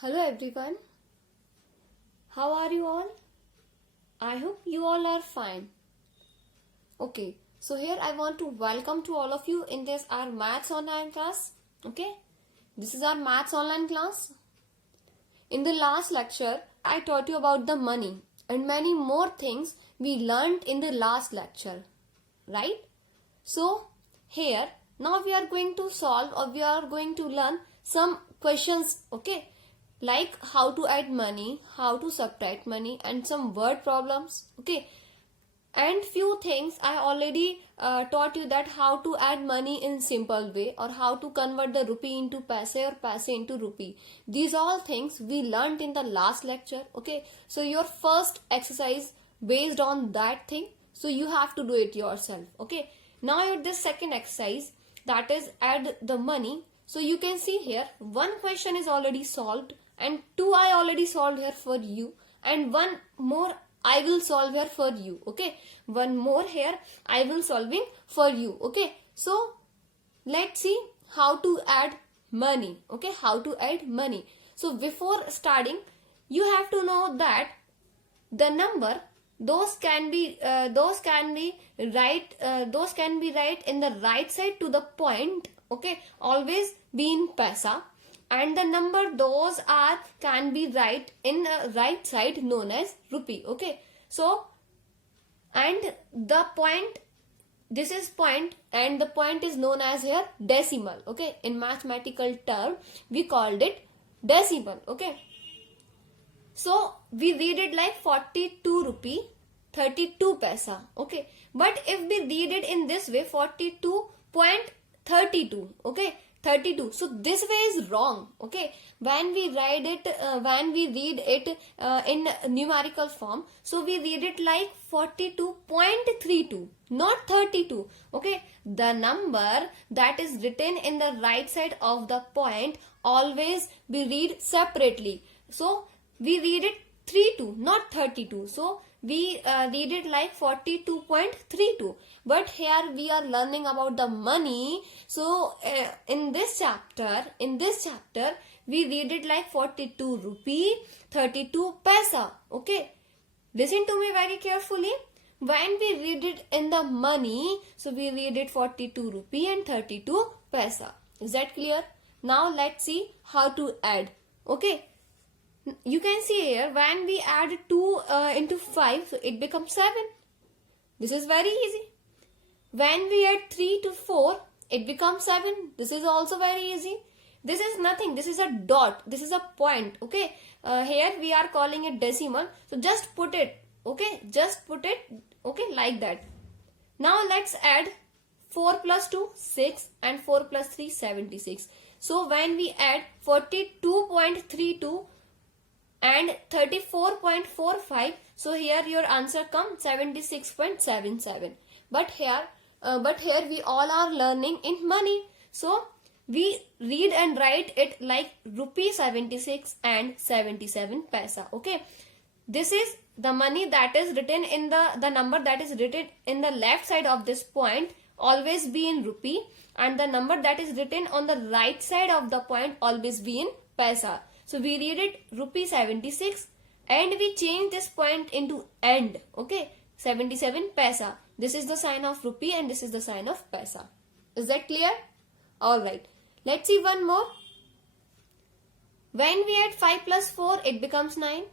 Hello everyone, how are you all? I hope you all are fine. Okay, so here I want to welcome to all of you in this our maths online class. Okay, this is our maths online class. In the last lecture, I taught you about the money and many more things we learned in the last lecture, right? So here now we are going to solve or we are going to learn some questions, okay? Like how to add money, how to subtract money and some word problems, okay? And few things I already taught you that how to add money in simple way or how to convert the rupee into paise or paise into rupee. These all things we learned in the last lecture, okay? So your first exercise based on that thing, so you have to do it yourself, okay? Now your this second exercise, that is add the money. So you can see here one question is already solved and two I already solved here for you and one more I will solve here for you, okay? One more here I will solving for you, okay? So let's see how to add money, okay? How to add money. So before starting, you have to know that the number those can be right in the right side to the point, okay? Always be in paisa, and the number those are can be right in right side known as rupee, okay? So and the point, this is point and the point is known as here decimal, okay? In mathematical term we called it decimal, okay? So we read it like 42 rupee 32 paisa, okay? But if we read it in this way 42.32, okay? 32, so this way is wrong, okay? When we read it in numerical form, so we read it like 42.32, not 32, okay? The number that is written in the right side of the point always be read separately. So we read it 32, not 32. So we read it like 42.32. But here we are learning about the money. So in this chapter, we read it like 42 rupee 32 paisa. Okay. Listen to me very carefully. When we read it in the money, so we read it 42 rupee and 32 paisa. Is that clear? Now let's see how to add. Okay. You can see here when we add 2 into 5, so it becomes 7. This is very easy. When we add 3 to 4, it becomes 7. This is also very easy. This is nothing. This is a dot. This is a point. Okay. Here we are calling it decimal. So just put it. Okay. Just put it. Okay. Like that. Now let's add 4 plus 2, 6 and 4 plus 3, 76. So when we add 42.32 and 34.45, so here your answer comes 76.77. But here we all are learning in money, so we read and write it like rupee 76 and 77 paisa, okay? This is the money that is written in the number that is written in the left side of this point always be in rupee, and the number that is written on the right side of the point always be in paisa. So we read it rupee 76 and we change this point into end, okay? 77 paisa. This is the sign of rupee and this is the sign of paisa. Is that clear? Alright. Let's see one more. When we add 5 plus 4, it becomes 9.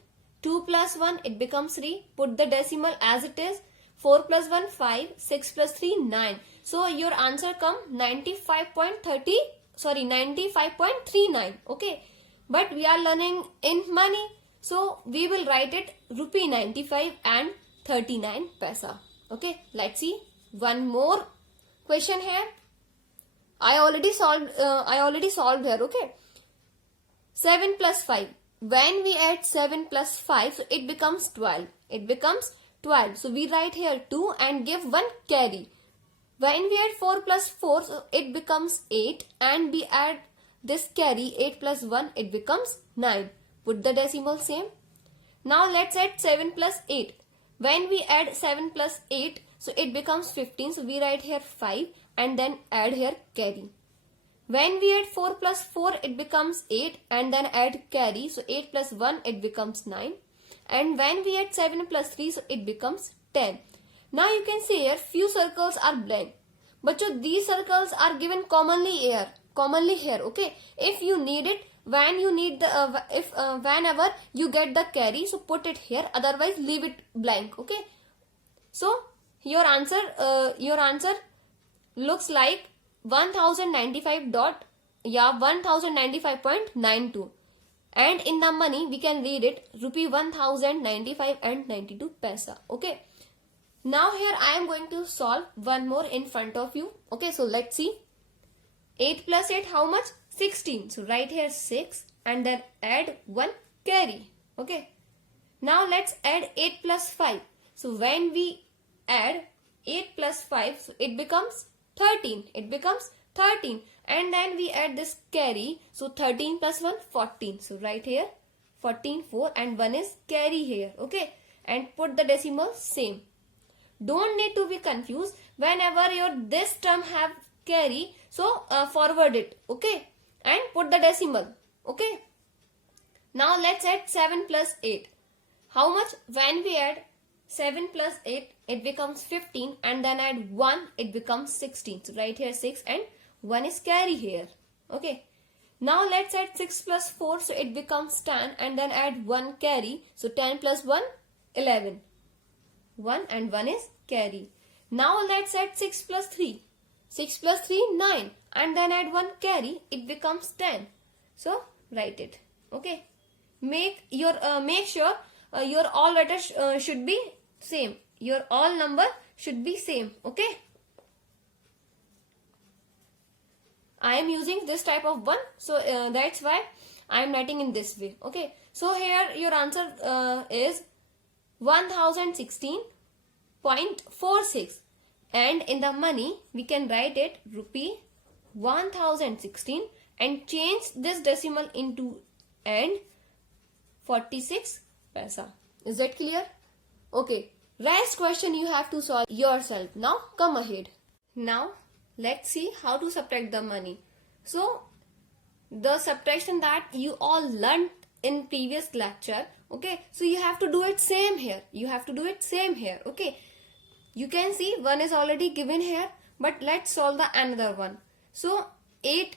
2 plus 1, it becomes 3. Put the decimal as it is. 4 plus 1, 5. 6 plus 3, 9. So your answer come 95.39. Okay. But we are learning in money, so we will write it rupee 95 and 39 paisa. Okay, let's see one more question here. I already solved here. Okay, 7 plus 5. When we add 7 plus 5, so it becomes 12. It becomes 12. So we write here 2 and give 1 carry. When we add 4 plus 4, so it becomes 8 and we add this carry 8 plus 1, it becomes 9. Put the decimal same. Now let's add 7 plus 8. When we add 7 plus 8, so it becomes 15. So we write here 5 and then add here carry. When we add 4 plus 4, it becomes 8 and then add carry. So 8 plus 1, it becomes 9. And when we add 7 plus 3, so it becomes 10. Now you can see here, few circles are blank. But these circles are given commonly here, okay? If you need it, when you need the, whenever you get the carry, so put it here, otherwise leave it blank, okay? So your answer looks like 1095.92, and in the money we can read it rupee 1095 and 92 paisa. Okay, now here I am going to solve one more in front of you. Okay, so let's see. 8 plus 8, how much? 16. So write here 6 and then add 1 carry. Okay, now let's add 8 plus 5. So when we add 8 plus 5, so it becomes 13. It becomes 13. And then we add this carry. So 13 plus 1, 14. So right here 14, 4 and 1 is carry here. Okay. And put the decimal same. Don't need to be confused. Whenever your this term have carry, so forward it. Okay. And put the decimal. Okay. Now let's add 7 plus 8. How much? When we add 7 plus 8, it becomes 15 and then add 1, it becomes 16. So right here 6 and 1 is carry here. Okay. Now let's add 6 plus 4, so it becomes 10 and then add 1 carry. So 10 plus 1, 11. 1 and 1 is carry. Now let's add 6 plus 3. 6 plus 3, 9 and then add 1 carry, it becomes 10. So write it. Okay. Make sure your all letters should be same. Your all number should be same. Okay. I am using this type of one, so that's why I am writing in this way. Okay. So here your answer is 1016.46, and in the money we can write it rupee 1016 and change this decimal into and 46 paisa. Is that clear? Okay. Rest question you have to solve yourself. Now come ahead. Now let's see how to subtract the money. So the subtraction that you all learned in previous lecture. Okay. So you have to do it same here. Okay. You can see one is already given here. But let's solve the another one. So 8.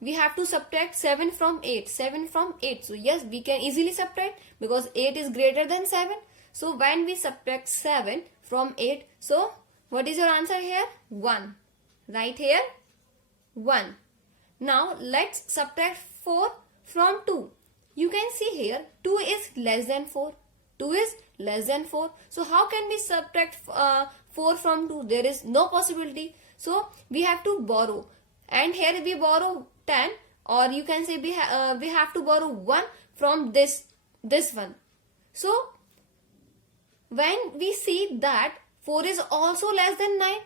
We have to subtract 7 from 8. 7 from 8. So yes, we can easily subtract because 8 is greater than 7. So when we subtract 7 from 8, so what is your answer here? 1. Right here 1. Now let's subtract 4 from 2. You can see here 2 is less than 4. 2 is less than 4. So how can we subtract 4 from 2? There is no possibility. So we have to borrow. And here we borrow 10, or you can say we have to borrow 1 from this one. So when we see that 4 is also less than 9,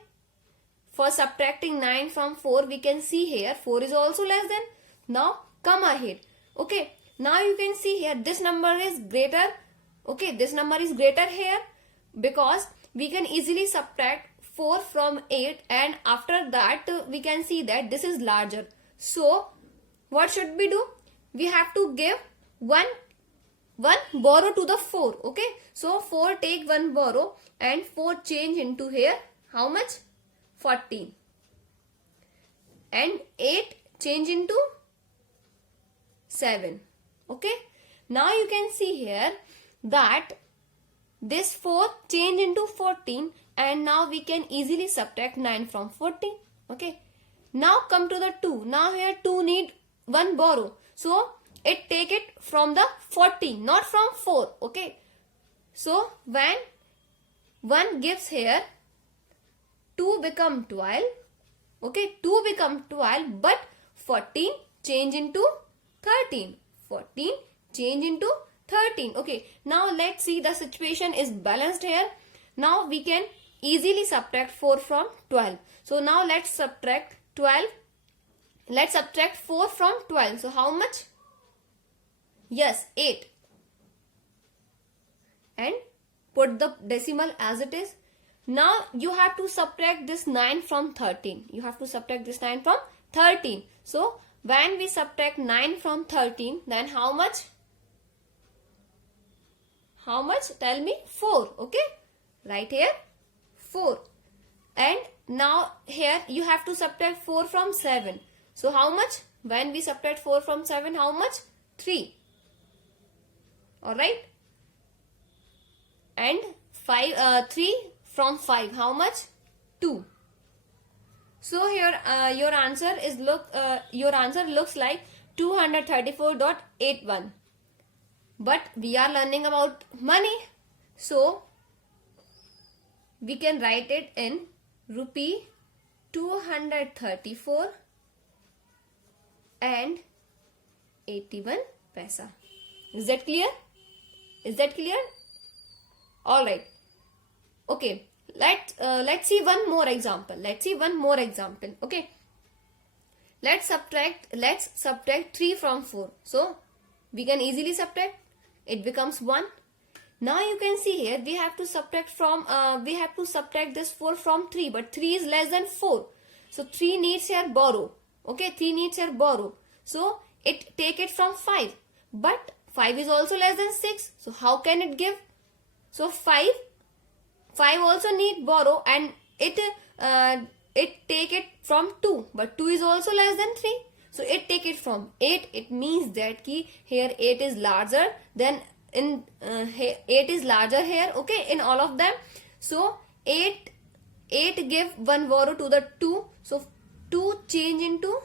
for subtracting 9 from 4, we can see here 4 is also less than. Now come ahead. Okay. Now you can see here this number is greater. Okay. This number is greater here because we can easily subtract 4 from 8, and after that we can see that this is larger. So what should we do? We have to give one borrow to the 4. Okay. So 4 take 1 borrow and 4 change into here. How much? 14. And 8 change into 7. Okay. Now you can see here that this 4 change into 14, and now we can easily subtract 9 from 14. Okay. Now come to the 2. Now here 2 need 1 borrow. So it take it from the 14, not from 4. Okay. So when 1 gives here, 2 become 12. Okay. 2 become 12, but 14 change into 13. 14 change into 13. Okay. Now let's see, the situation is balanced here. Now we can easily subtract 4 from 12. So now let's subtract 12. Let's subtract 4 from 12. So how much? Yes, 8. And put the decimal as it is. Now you have to subtract this 9 from 13. You have to subtract this 9 from 13. So when we subtract 9 from 13, then how much? How much? Tell me. 4. Okay. Right here 4. And now here you have to subtract 4 from 7. So how much? When we subtract 4 from 7, how much? 3. Alright. And 3 from 5, how much? 2. So here your answer looks like 234.81. But we are learning about money, so we can write it in rupee 234 and 81 paisa. Is that clear? Is that clear? All right. Okay. Let's see one more example. Okay. Let's subtract 3 from 4. So we can easily subtract. It becomes 1. Now you can see here we have to subtract this 4 from 3, but 3 is less than 4. So 3 needs here borrow. Okay, 3 needs here borrow. So it take it from 5. But 5 is also less than 6. So how can it give? So 5 also need borrow, and it take it from 2. But 2 is also less than 3. So it take it from 8. It means that here 8 is larger than 8 is larger here. Okay, in all of them. So 8 give one borrow to the 2. So 2 change into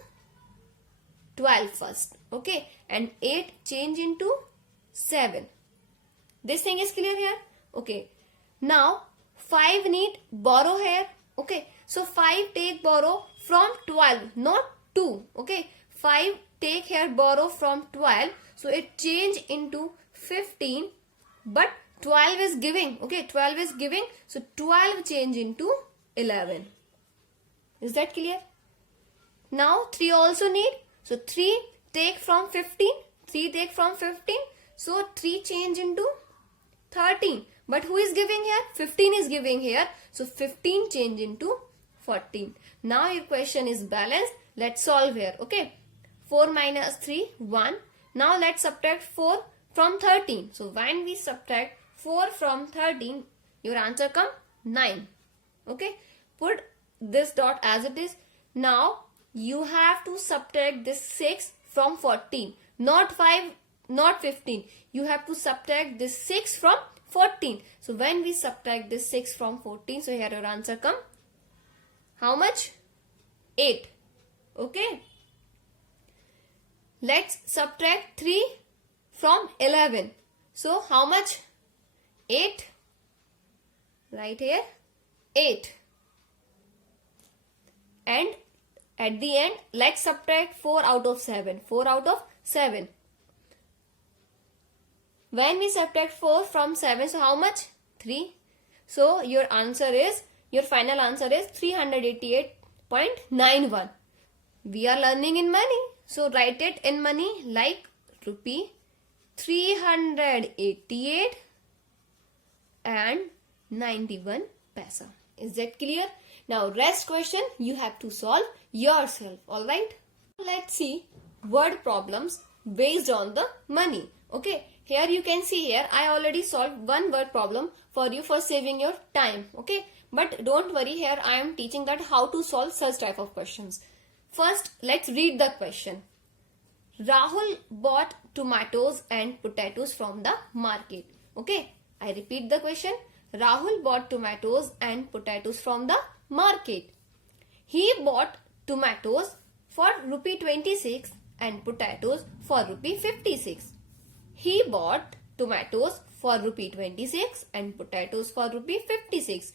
12 first. Okay, and 8 change into 7. This thing is clear here. Okay, now 5 need borrow here. Okay, so 5 take borrow from 12, not 2. Okay, 5 take here borrow from 12. So it change into 15, but 12 is giving. Okay, 12 is giving. So 12 change into 11. Is that clear? Now 3 also need. So 3 take from 15. 3 take from 15. So 3 change into 13. But who is giving here? 15 is giving here. So 15 change into 14. Now your question is balanced. Let's solve here. Okay. 4 minus 3, 1. Now let's subtract 4 from 13. So when we subtract 4 from 13, your answer come 9. Okay. Put this dot as it is. Now you have to subtract this 6 from 14. Not 5, not 15. You have to subtract this 6 from 14. So when we subtract this 6 from 14, so here your answer come how much? 8. Okay. Let's subtract 3 from 11. So how much? 8. Right here 8. And at the end, let's subtract 4 out of 7. 4 out of 7. When we subtract 4 from 7, so how much? 3. So your final answer is 388.91. We are learning in money. So write it in money like rupee 388 and 91 paisa. Is that clear? Now rest question you have to solve yourself. Alright. Let's see word problems based on the money. Okay. Here you can see here I already solved one word problem for you for saving your time. Okay. But don't worry, here I am teaching that how to solve such type of questions. First let's read the question. Rahul bought tomatoes and potatoes from the market. Okay. I repeat the question. Rahul bought tomatoes and potatoes from the market. He bought tomatoes for rupee 26 and potatoes for rupee 56. He bought tomatoes for rupee 26 and potatoes for rupee 56.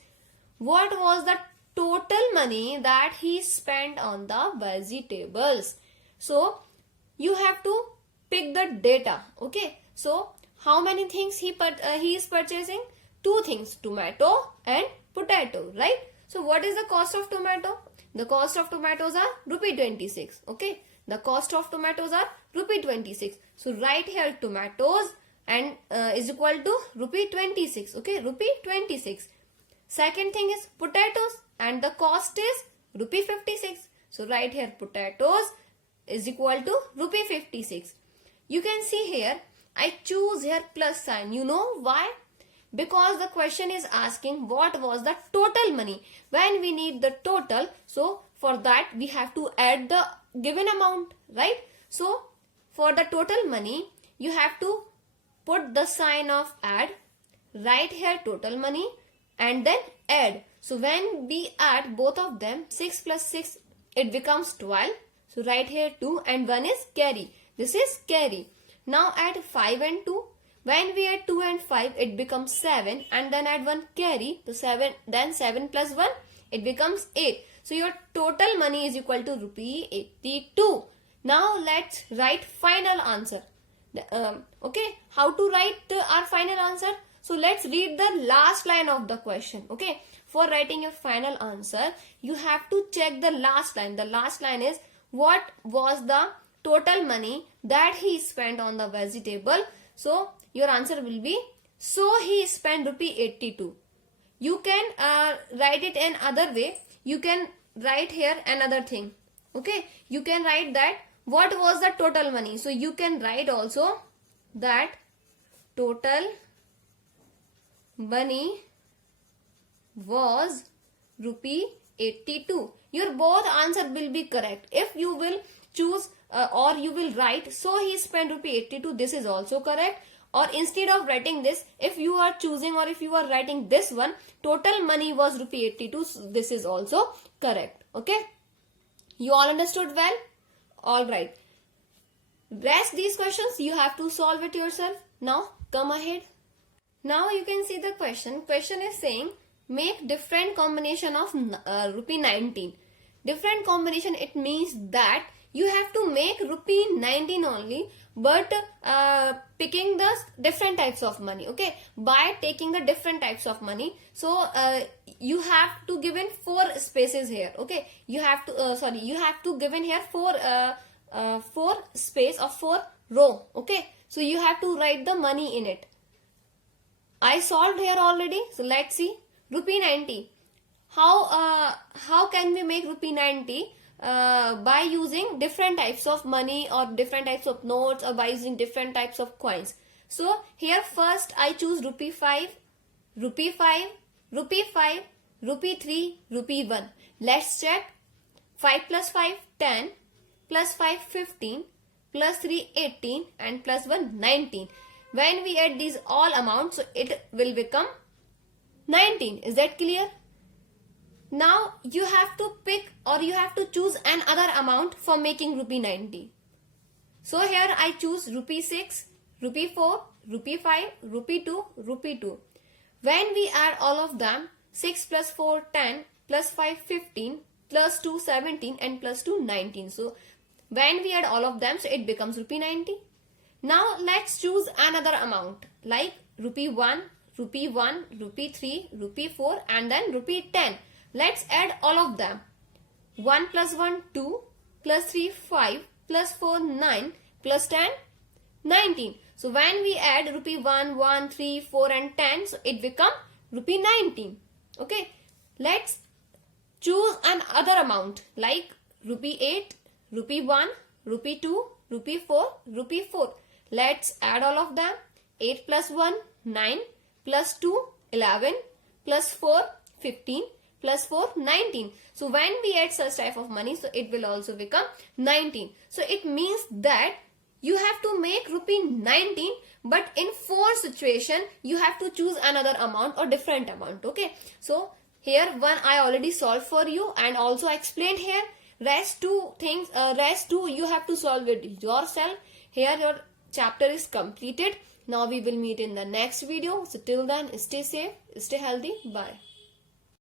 What was the total money that he spent on the vegetables? So you have to pick the data. Okay. So how many things he is purchasing? 2 things, tomato and potato, right? So what is the cost of tomato? The cost of tomatoes are rupee 26. Okay. The cost of tomatoes are rupee 26. So write here tomatoes and is equal to rupee 26. Okay. Rupee 26. Second thing is potatoes and the cost is rupee 56. So write here potatoes is equal to rupee 56. You can see here, I choose here plus sign. You know why? Because the question is asking what was the total money. When we need the total, so for that we have to add the given amount, right? So for the total money, you have to put the sign of add, write here total money, and then add. So when we add both of them, 6 plus 6, it becomes 12. So write here 2 and 1 is carry. This is carry. Now add 5 and 2. When we add 2 and 5, it becomes 7, and then add 1 carry. So 7, then 7 plus 1, it becomes 8. So your total money is equal to rupee 82. Now let's write final answer. Okay, how to write our final answer? So let's read the last line of the question. Okay, for writing your final answer, you have to check the last line. The last line is, what was the total money that he spent on the vegetable? So your answer will be, so he spent rupee 82. You can write it in other way. You can write here another thing. Okay, you can write that what was the total money. So you can write also that total money was rupee 82. Your both answer will be correct. If you will choose or you will write, so he spent rupee 82, this is also correct. Or instead of writing this, if you are choosing or if you are writing this one, total money was rupee 82, so this is also correct. Okay, you all understood well? Alright, rest these questions you have to solve it yourself. Now come ahead. Now you can see the question. Question is saying, make different combination of rupee 19. Different combination, it means that you have to make rupee 19 only, but picking the different types of money. Okay, by taking the different types of money. So you have to give in 4 spaces here. Okay, you have to you have to give in here 4 space of 4 row. Okay, so you have to write the money in it. I solved here already. So let's see. Rupee 90. How can we make rupee 90? By using different types of money or different types of notes, or by using different types of coins. So here first I choose rupee 5, rupee 5, rupee 5, rupee 3, rupee 1. Let's check. 5 plus 5, 10, plus 5, 15, plus 3, 18, and plus 1, 19. When we add these all amounts, so it will become 19. Is that clear? Now you have to pick or you have to choose another amount for making rupee 90. So here I choose rupee 6, rupee 4, rupee 5, rupee 2, rupee 2. When we add all of them, 6 plus 4, 10, plus 5, 15, plus 2, 17, and plus 2, 19. So when we add all of them, so it becomes rupee 90. Now let's choose another amount like rupee 1, rupee 1, rupee 3, rupee 4, and then rupee 10. Let's add all of them. 1 plus 1, 2, plus 3, 5, plus 4, 9, plus 10, 19. So when we add rupee 1, 1, 3, 4 and 10, so it becomes rupee 19. Okay, let's choose another amount like rupee 8, rupee 1, rupee 2, rupee 4, rupee 4. Let's add all of them. 8 plus 1, 9, plus 2, 11, plus 4, 15, plus 4, 19. So when we add such type of money, so it will also become 19. So it means that you have to make rupee 19, but in 4 situation you have to choose another amount or different amount. Okay, so here one I already solved for you, and also I explained here. Rest 2 things, rest 2 you have to solve it yourself. Here your chapter is completed. Now we will meet in the next video. So till then, stay safe, stay healthy. Bye.